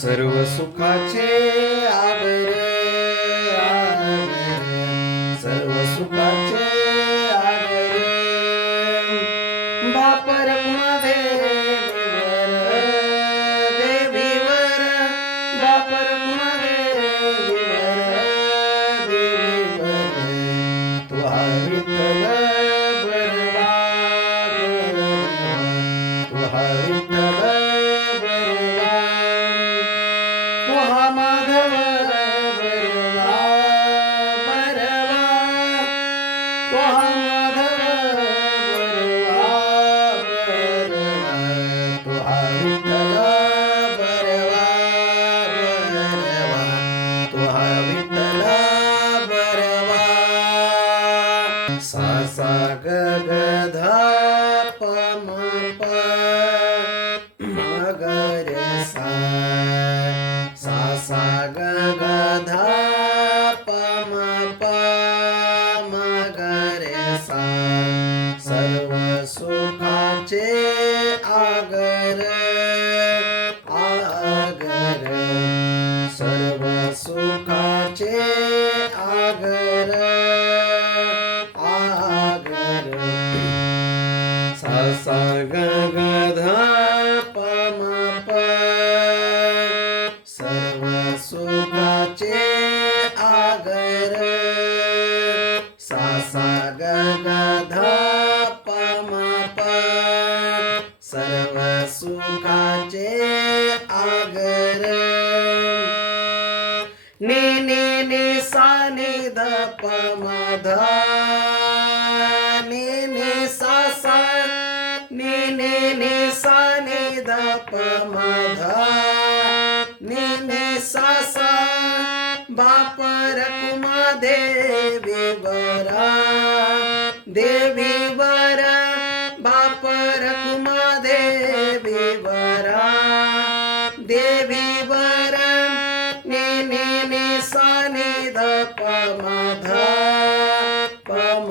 सर्व सुखाचे आदर आगर. सर्व सुखाचे आगर बापर कुमादेवीवर देवीवर. बापर कुमादेवीवर देवीवर. तो हा बरवा सा सा ग ग ध प म प म ग रे सा सा सा ग ग ध प म प म ग रे सा सर्व सुखाचे आगर आगर सर्व सुखाचे आगर आगर। नि नि नि, सा, नि ध प, म, ध। नि नि, सा सा, नि नि नि, सा, नि ध प, म, ध। नि नि, सा सा बापर कुमा देवी, बरा। देवी नि ध प म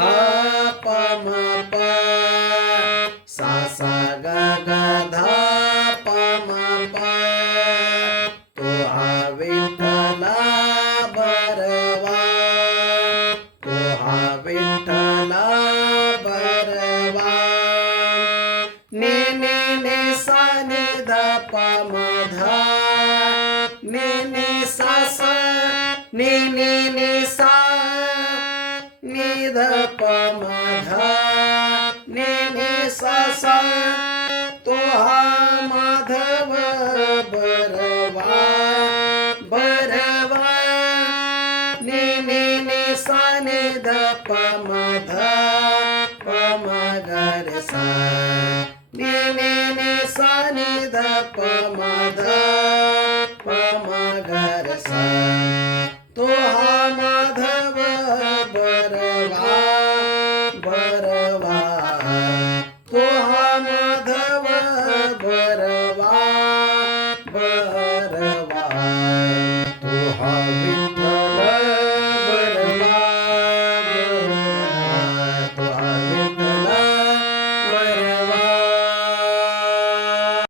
ध प म ध सा सा तो हा माधव बरवा बरवा नि ध प म ध सा नि नि ध प म ध सा